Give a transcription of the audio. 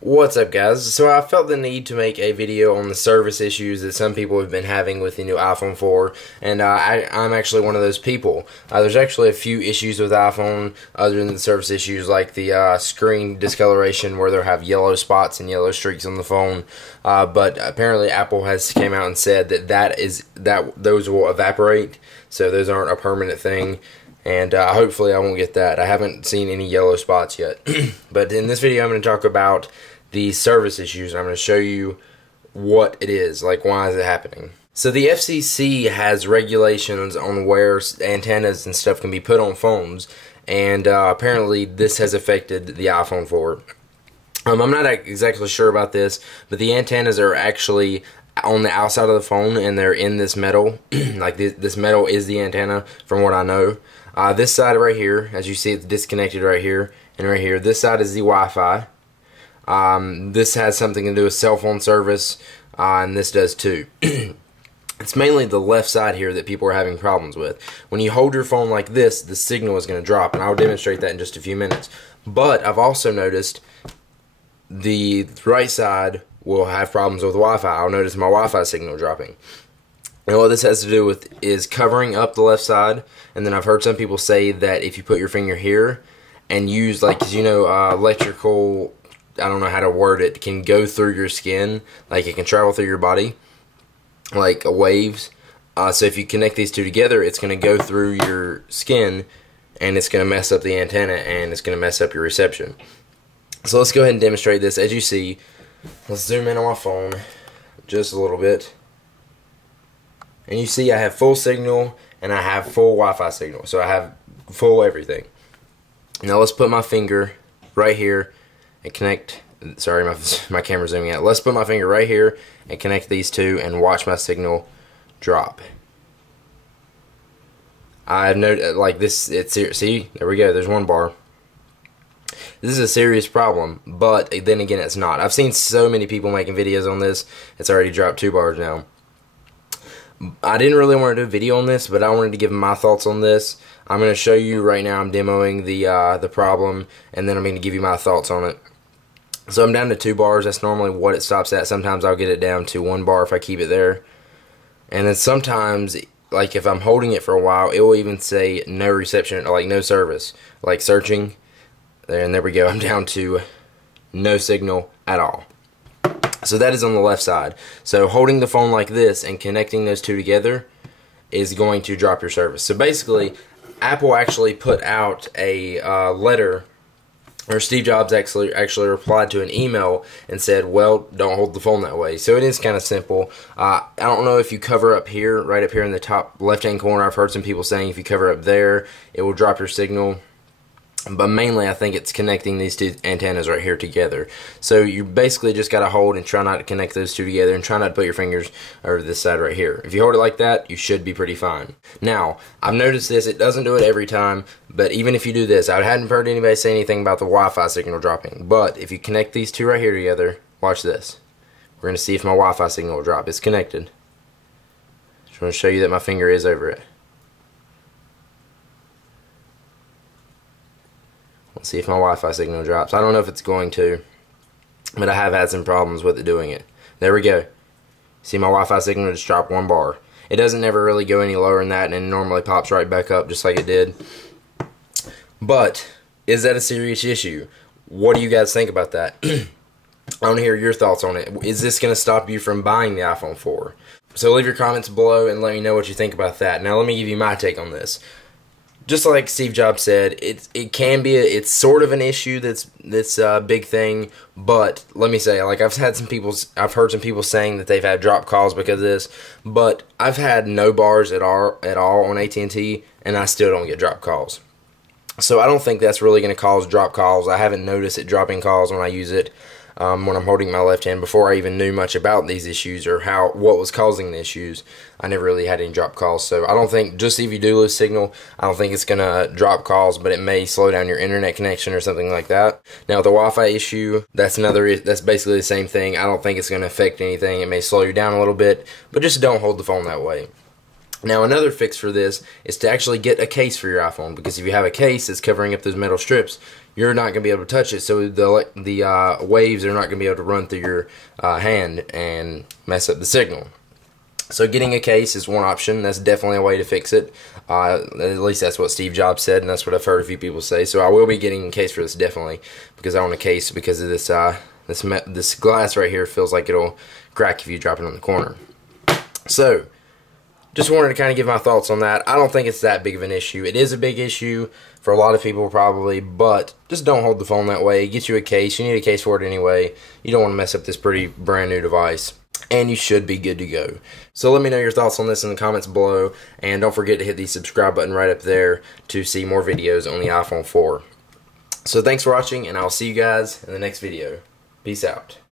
What's up, guys? So I felt the need to make a video on the service issues that some people have been having with the new iPhone 4, and I'm actually one of those people. There's actually a few issues with iPhone other than the service issues, like the screen discoloration where they'll have yellow spots and yellow streaks on the phone. But apparently Apple has came out and said that those will evaporate, so those aren't a permanent thing. And hopefully I won't get that. I haven't seen any yellow spots yet. But in this video I'm going to talk about the service issues. I'm going to show you what it is, like why is it happening. So the FCC has regulations on where antennas and stuff can be put on phones. And apparently this has affected the iPhone 4. I'm not exactly sure about this, but the antennas are actually on the outside of the phone and they're in this metal. Like this metal is the antenna from what I know. This side right here, as you see, it's disconnected right here and right here. This side is the Wi-Fi. This has something to do with cell phone service, and this does too. It's mainly the left side here that people are having problems with. When you hold your phone like this, the signal is going to drop, and I'll demonstrate that in just a few minutes. But I've also noticed the right side will have problems with Wi-Fi. I'll notice my Wi-Fi signal dropping. And what this has to do with is covering up the left side. And then I've heard some people say that if you put your finger here and use, like, 'cause you know, electrical, I don't know how to word it, can go through your skin, like it can travel through your body, like waves. So if you connect these two together, it's going to go through your skin and it's going to mess up the antenna and it's going to mess up your reception. So let's go ahead and demonstrate this. As you see, let's zoom in on my phone just a little bit. And you see I have full signal and I have full Wi-Fi signal. So I have full everything. Now let's put my finger right here and connect. Sorry, my camera's zooming out. Let's put my finger right here and connect these two and watch my signal drop. I've noted, like this, see, there we go, there's one bar. This is a serious problem, but then again it's not. I've seen so many people making videos on this, it's already dropped 2 bars now. I didn't really want to do a video on this, but I wanted to give my thoughts on this. I'm going to show you right now. I'm demoing the problem, and then I'm going to give you my thoughts on it. So I'm down to 2 bars. That's normally what it stops at. Sometimes I'll get it down to 1 bar if I keep it there. And then sometimes, like if I'm holding it for a while, it will even say no reception, or like no service. Like searching, and there we go. I'm down to no signal at all. So that is on the left side. So holding the phone like this and connecting those two together is going to drop your service. So basically, Apple actually put out a letter, or Steve Jobs actually replied to an email and said, well, don't hold the phone that way. So it is kind of simple. I don't know if you cover up here, right up here in the top left-hand corner. I've heard some people saying if you cover up there, it will drop your signal. But mainly I think it's connecting these two antennas right here together. So you basically just got to hold and try not to connect those two together and try not to put your fingers over this side right here. If you hold it like that, you should be pretty fine. Now, I've noticed this, it doesn't do it every time, but even if you do this, I hadn't heard anybody say anything about the Wi-Fi signal dropping. But if you connect these two right here together, watch this. We're going to see if my Wi-Fi signal will drop. It's connected. Just want to show you that my finger is over it. Let's see if my Wi-Fi signal drops. I don't know if it's going to, but I have had some problems with it doing it. There we go. See, my Wi-Fi signal just dropped 1 bar. It doesn't ever really go any lower than that, and it normally pops right back up just like it did. But is that a serious issue? What do you guys think about that? I want to hear your thoughts on it. Is this going to stop you from buying the iPhone 4? So leave your comments below and let me know what you think about that. Now let me give you my take on this. Just like Steve Jobs said, it can be it's sort of an issue that's a big thing, but let me say, like I've heard some people saying that they've had drop calls because of this, but I've had no bars at all on AT&T, and I still don't get drop calls. So I don't think that's really going to cause drop calls. I haven't noticed it dropping calls when I use it. When I'm holding my left hand, before I even knew much about these issues or what was causing the issues, I never really had any drop calls. So I don't think, just if you do lose signal, I don't think it's going to drop calls, but it may slow down your internet connection or something like that. Now, the Wi-Fi issue, that's basically the same thing. I don't think it's going to affect anything. It may slow you down a little bit, but just don't hold the phone that way. Now, another fix for this is to actually get a case for your iPhone, because if you have a case that's covering up those metal strips, you're not going to be able to touch it, so the waves are not going to be able to run through your hand and mess up the signal. So getting a case is one option. That's definitely a way to fix it. At least that's what Steve Jobs said, and that's what I've heard a few people say. So I will be getting a case for this, definitely, because I want a case, because of this this glass right here feels like it'll crack if you drop it on the corner. So just wanted to kind of give my thoughts on that. I don't think it's that big of an issue. It is a big issue for a lot of people probably, but just don't hold the phone that way. Get you a case. You need a case for it anyway. You don't want to mess up this pretty brand new device, and you should be good to go. So let me know your thoughts on this in the comments below, and don't forget to hit the subscribe button right up there to see more videos on the iPhone 4. So thanks for watching, and I'll see you guys in the next video. Peace out.